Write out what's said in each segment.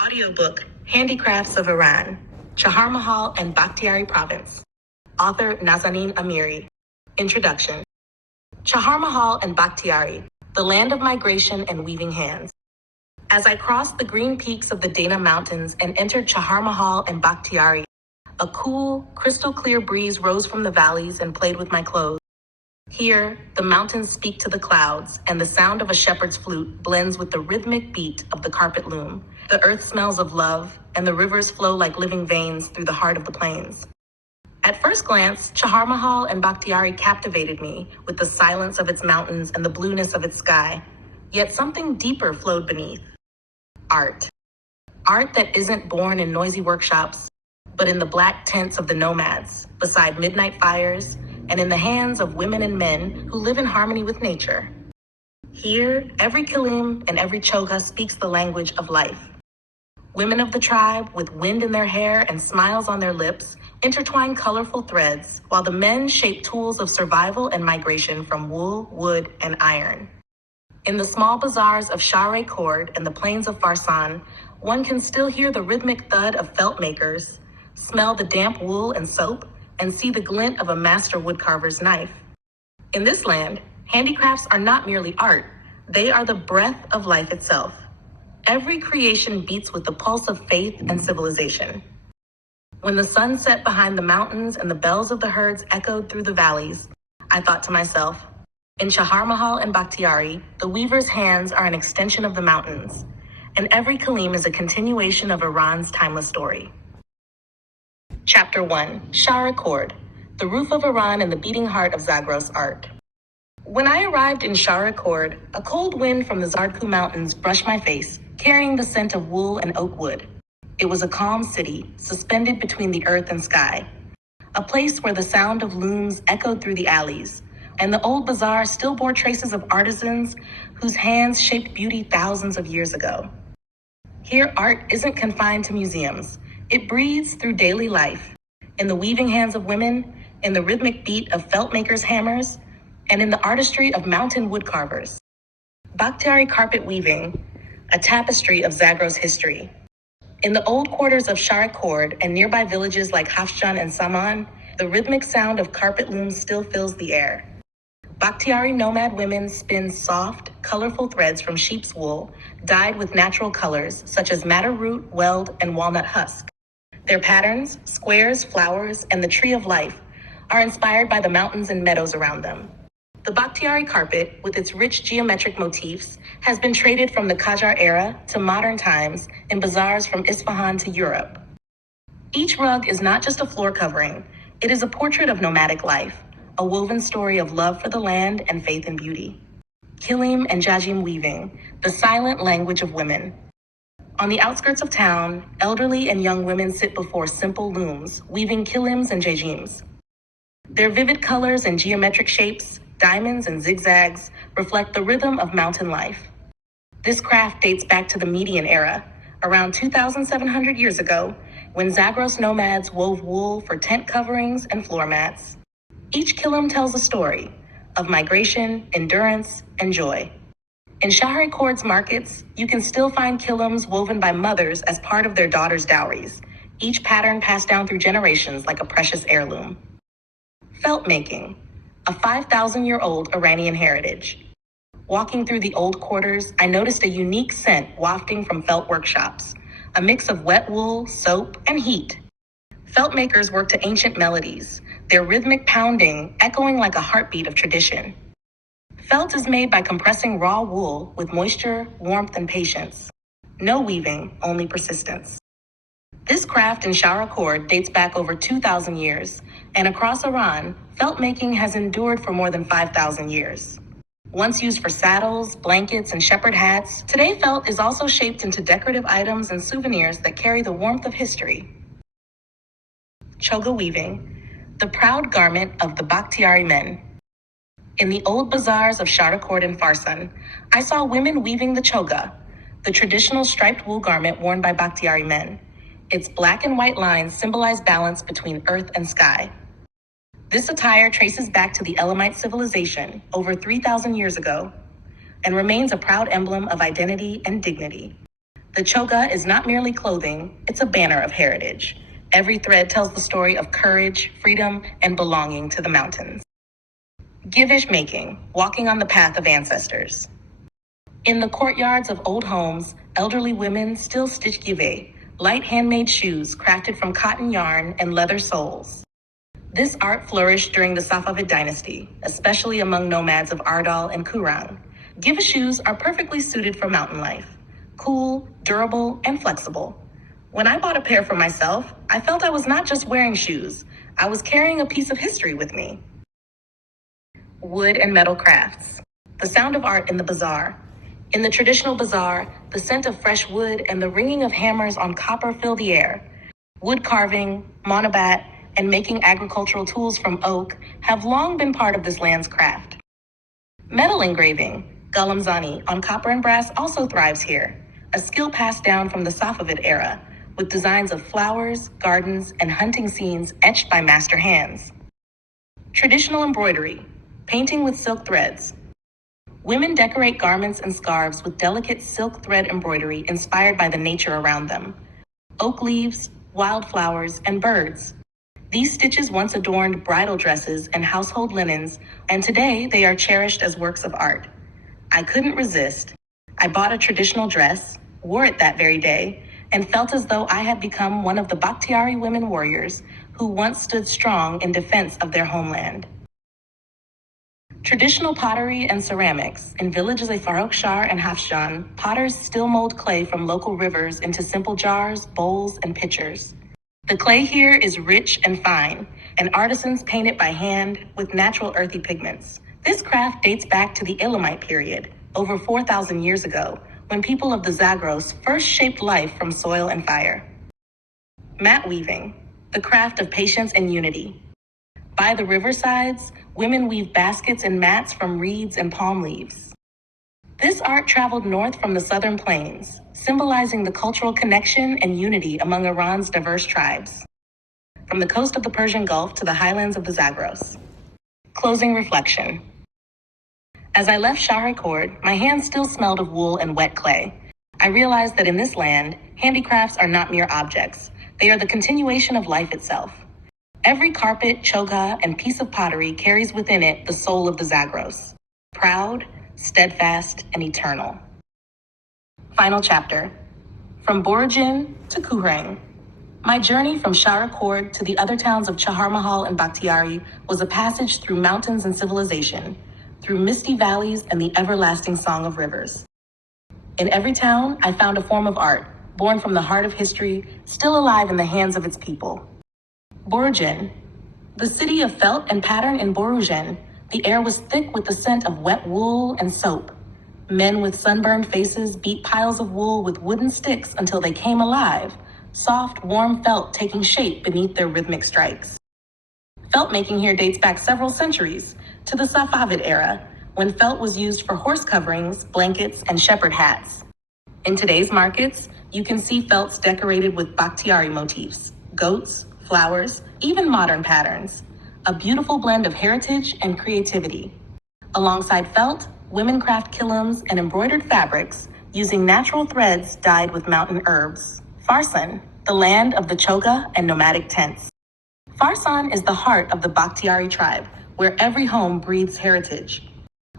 Audiobook, Handicrafts of Iran, Chaharmahal and Bakhtiari Province. Author Nazanin Amiri. Introduction. Chaharmahal and Bakhtiari, the land of migration and weaving hands. As I crossed the green peaks of the Dana Mountains and entered Chaharmahal and Bakhtiari, a cool, crystal-clear breeze rose from the valleys and played with my clothes. Here, the mountains speak to the clouds, and the sound of a shepherd's flute blends with the rhythmic beat of the carpet loom. The earth smells of love, and the rivers flow like living veins through the heart of the plains. At first glance, Chaharmahal and Bakhtiari captivated me with the silence of its mountains and the blueness of its sky. Yet something deeper flowed beneath. Art. Art that isn't born in noisy workshops, but in the black tents of the nomads, beside midnight fires, and in the hands of women and men who live in harmony with nature. Here, every kilim and every choga speaks the language of life. Women of the tribe, with wind in their hair and smiles on their lips, intertwine colorful threads, while the men shape tools of survival and migration from wool, wood, and iron. In the small bazaars of Share Cord and the plains of Farsan, one can still hear the rhythmic thud of felt makers, smell the damp wool and soap, and see the glint of a master woodcarver's knife. In this land, handicrafts are not merely art, they are the breath of life itself. Every creation beats with the pulse of faith and civilization. When the sun set behind the mountains and the bells of the herds echoed through the valleys, I thought to myself, in Chaharmahal and Bakhtiari, the weaver's hands are an extension of the mountains, and every kalim is a continuation of Iran's timeless story. Chapter 1, Share Cord, the roof of Iran and the beating heart of Zagros art. When I arrived in Share Cord, a cold wind from the Zardku Mountains brushed my face, carrying the scent of wool and oak wood. It was a calm city, suspended between the earth and sky, a place where the sound of looms echoed through the alleys, and the old bazaar still bore traces of artisans whose hands shaped beauty thousands of years ago. Here, art isn't confined to museums. It breathes through daily life, in the weaving hands of women, in the rhythmic beat of felt makers' hammers, and in the artistry of mountain woodcarvers. Bakhtiari carpet weaving, a tapestry of Zagros history. In the old quarters of Share Cord and nearby villages like Hafjan and Saman, the rhythmic sound of carpet looms still fills the air. Bakhtiari nomad women spin soft, colorful threads from sheep's wool, dyed with natural colors such as madder root, weld, and walnut husk. Their patterns, squares, flowers, and the tree of life are inspired by the mountains and meadows around them. The Bakhtiari carpet, with its rich geometric motifs, has been traded from the Qajar era to modern times in bazaars from Isfahan to Europe. Each rug is not just a floor covering, it is a portrait of nomadic life, a woven story of love for the land and faith in beauty. Kilim and Jajim weaving, the silent language of women. On the outskirts of town, elderly and young women sit before simple looms, weaving kilims and jajims. Their vivid colors and geometric shapes, diamonds and zigzags, reflect the rhythm of mountain life. This craft dates back to the Median era, around 2,700 years ago, when Zagros nomads wove wool for tent coverings and floor mats. Each kilim tells a story of migration, endurance, and joy. In Share Cord's markets, you can still find kilims woven by mothers as part of their daughters' dowries, each pattern passed down through generations like a precious heirloom. Felt making, a 5,000-year-old Iranian heritage. Walking through the old quarters, I noticed a unique scent wafting from felt workshops, a mix of wet wool, soap, and heat. Felt makers work to ancient melodies, their rhythmic pounding echoing like a heartbeat of tradition. Felt is made by compressing raw wool with moisture, warmth, and patience. No weaving, only persistence. This craft in Share Cord dates back over 2,000 years, and across Iran, felt making has endured for more than 5,000 years. Once used for saddles, blankets, and shepherd hats, today felt is also shaped into decorative items and souvenirs that carry the warmth of history. Choga weaving, the proud garment of the Bakhtiari men. In the old bazaars of Share Cord and Farsan, I saw women weaving the choga, the traditional striped wool garment worn by Bakhtiari men. Its black and white lines symbolize balance between earth and sky. This attire traces back to the Elamite civilization over 3,000 years ago and remains a proud emblem of identity and dignity. The choga is not merely clothing, it's a banner of heritage. Every thread tells the story of courage, freedom, and belonging to the mountains. Givish making, walking on the path of ancestors. In the courtyards of old homes, elderly women still stitch give, light handmade shoes crafted from cotton yarn and leather soles. This art flourished during the Safavid dynasty, especially among nomads of Ardal and Kurang. Give shoes are perfectly suited for mountain life. Cool, durable, and flexible. When I bought a pair for myself, I felt I was not just wearing shoes, I was carrying a piece of history with me. Wood and metal crafts. The sound of art in the bazaar. In the traditional bazaar, the scent of fresh wood and the ringing of hammers on copper fill the air. Wood carving, monobat, and making agricultural tools from oak have long been part of this land's craft. Metal engraving, galamzani, on copper and brass also thrives here, a skill passed down from the Safavid era, with designs of flowers, gardens, and hunting scenes etched by master hands. Traditional embroidery, painting with silk threads. Women decorate garments and scarves with delicate silk thread embroidery inspired by the nature around them. Oak leaves, wildflowers, and birds. These stitches once adorned bridal dresses and household linens, and today they are cherished as works of art. I couldn't resist. I bought a traditional dress, wore it that very day, and felt as though I had become one of the Bakhtiari women warriors who once stood strong in defense of their homeland. Traditional pottery and ceramics. In villages of Farrokshar and Hafshan, potters still mold clay from local rivers into simple jars, bowls, and pitchers. The clay here is rich and fine, and artisans paint it by hand with natural earthy pigments. This craft dates back to the Elamite period, over 4,000 years ago, when people of the Zagros first shaped life from soil and fire. Mat weaving, the craft of patience and unity. By the riversides, women weave baskets and mats from reeds and palm leaves. This art traveled north from the southern plains, symbolizing the cultural connection and unity among Iran's diverse tribes, from the coast of the Persian Gulf to the highlands of the Zagros. Closing reflection. As I left Shahrikhord, my hands still smelled of wool and wet clay. I realized that in this land, handicrafts are not mere objects. They are the continuation of life itself. Every carpet, choga, and piece of pottery carries within it the soul of the Zagros, proud, steadfast, and eternal. Final chapter. From Borujin to Kurang. My journey from Shahrikhord to the other towns of Chaharmahal and Bakhtiari was a passage through mountains and civilization, through misty valleys and the everlasting song of rivers. In every town, I found a form of art, born from the heart of history, still alive in the hands of its people. Borujin. The city of felt and pattern in Borujin, the air was thick with the scent of wet wool and soap. Men with sunburned faces beat piles of wool with wooden sticks until they came alive, soft, warm felt taking shape beneath their rhythmic strikes. Felt making here dates back several centuries, to the Safavid era, when felt was used for horse coverings, blankets, and shepherd hats. In today's markets, you can see felts decorated with Bakhtiari motifs, goats, flowers, even modern patterns, a beautiful blend of heritage and creativity. Alongside felt, women craft kilims and embroidered fabrics using natural threads dyed with mountain herbs. Farsan, the land of the choga and nomadic tents. Farsan is the heart of the Bakhtiari tribe, where every home breathes heritage.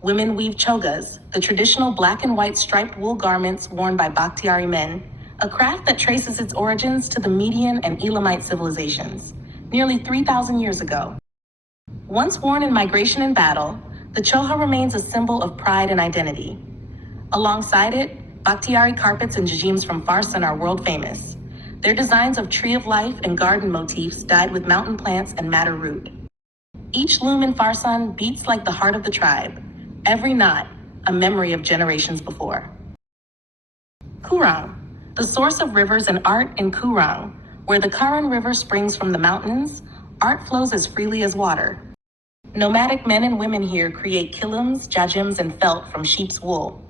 Women weave chogas, the traditional black and white striped wool garments worn by Bakhtiari men, a craft that traces its origins to the Median and Elamite civilizations, nearly 3,000 years ago. Once worn in migration and battle, the choha remains a symbol of pride and identity. Alongside it, Bakhtiari carpets and jajims from Farsan are world famous. Their designs of tree of life and garden motifs dyed with mountain plants and madder root. Each loom in Farsan beats like the heart of the tribe, every knot a memory of generations before. Kurang, the source of rivers and art in Kurang, where the Karan River springs from the mountains, art flows as freely as water. Nomadic men and women here create kilims, jajims, and felt from sheep's wool.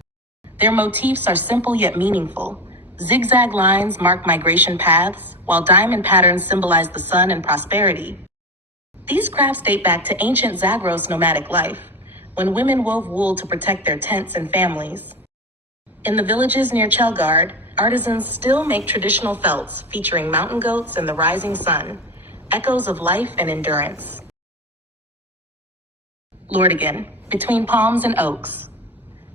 Their motifs are simple yet meaningful. Zigzag lines mark migration paths, while diamond patterns symbolize the sun and prosperity. These crafts date back to ancient Zagros nomadic life, when women wove wool to protect their tents and families. In the villages near Chelgard, artisans still make traditional felts featuring mountain goats and the rising sun, echoes of life and endurance. Lordigan, between palms and oaks.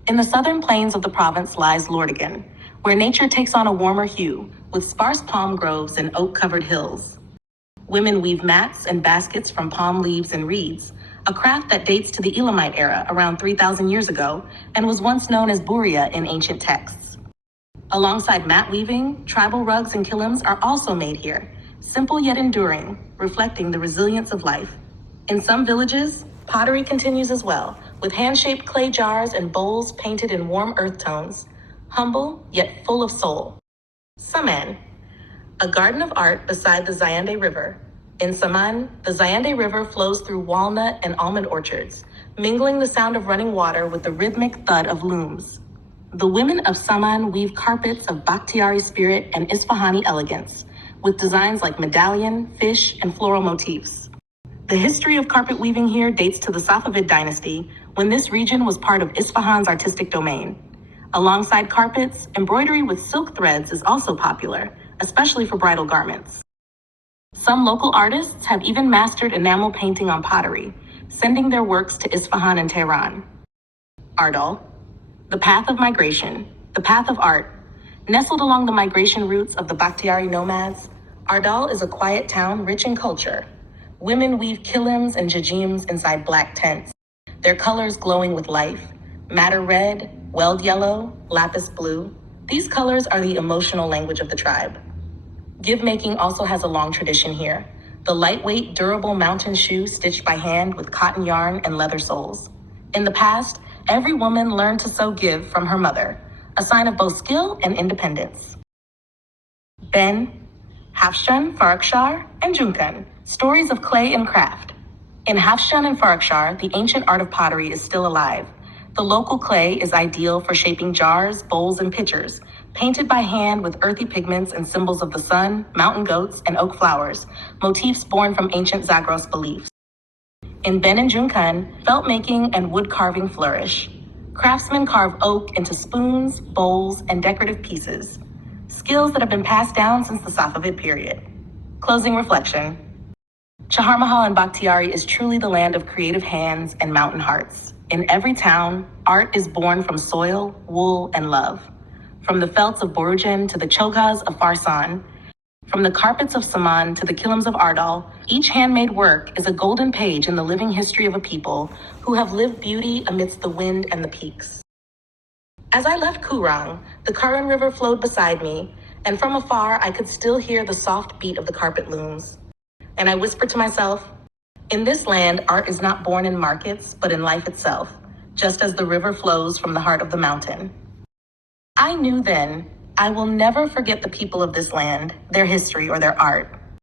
In the southern plains of the province lies Lordigan, where nature takes on a warmer hue, with sparse palm groves and oak-covered hills. Women weave mats and baskets from palm leaves and reeds, a craft that dates to the Elamite era around 3,000 years ago and was once known as buria in ancient texts. Alongside mat weaving, tribal rugs and kilims are also made here, simple yet enduring, reflecting the resilience of life. In some villages, pottery continues as well, with hand-shaped clay jars and bowls painted in warm earth tones, humble yet full of soul. Saman, a garden of art beside the Zayande River. In Saman, the Zayande River flows through walnut and almond orchards, mingling the sound of running water with the rhythmic thud of looms. The women of Saman weave carpets of Bakhtiari spirit and Isfahani elegance, with designs like medallion, fish, and floral motifs. The history of carpet weaving here dates to the Safavid dynasty, when this region was part of Isfahan's artistic domain. Alongside carpets, embroidery with silk threads is also popular, especially for bridal garments. Some local artists have even mastered enamel painting on pottery, sending their works to Isfahan and Tehran. Ardal, the path of migration, the path of art. Nestled along the migration routes of the Bakhtiari nomads, Ardal is a quiet town rich in culture. Women weave kilims and jajims inside black tents, their colors glowing with life. Madder red, weld yellow, lapis blue. These colors are the emotional language of the tribe. Give-making also has a long tradition here. The lightweight, durable mountain shoe stitched by hand with cotton yarn and leather soles. In the past, every woman learned to sew give from her mother, a sign of both skill and independence. Ben, Hafshan, Farakshar, and Junkan, stories of clay and craft. In Hafshan and Farakshar, the ancient art of pottery is still alive. The local clay is ideal for shaping jars, bowls, and pitchers, painted by hand with earthy pigments and symbols of the sun, mountain goats, and oak flowers, motifs born from ancient Zagros beliefs. In Ben and Junkan, felt making and wood carving flourish. Craftsmen carve oak into spoons, bowls, and decorative pieces, skills that have been passed down since the Safavid period. Closing reflection. Chaharmahal and Bakhtiari is truly the land of creative hands and mountain hearts. In every town, art is born from soil, wool, and love. From the felts of Borujan to the chogas of Farsan, from the carpets of Saman to the kilims of Ardal, each handmade work is a golden page in the living history of a people who have lived beauty amidst the wind and the peaks. As I left Kurang, the Karan River flowed beside me, and from afar I could still hear the soft beat of the carpet looms. And I whispered to myself, in this land, art is not born in markets, but in life itself, just as the river flows from the heart of the mountain. I knew then, I will never forget the people of this land, their history, or their art.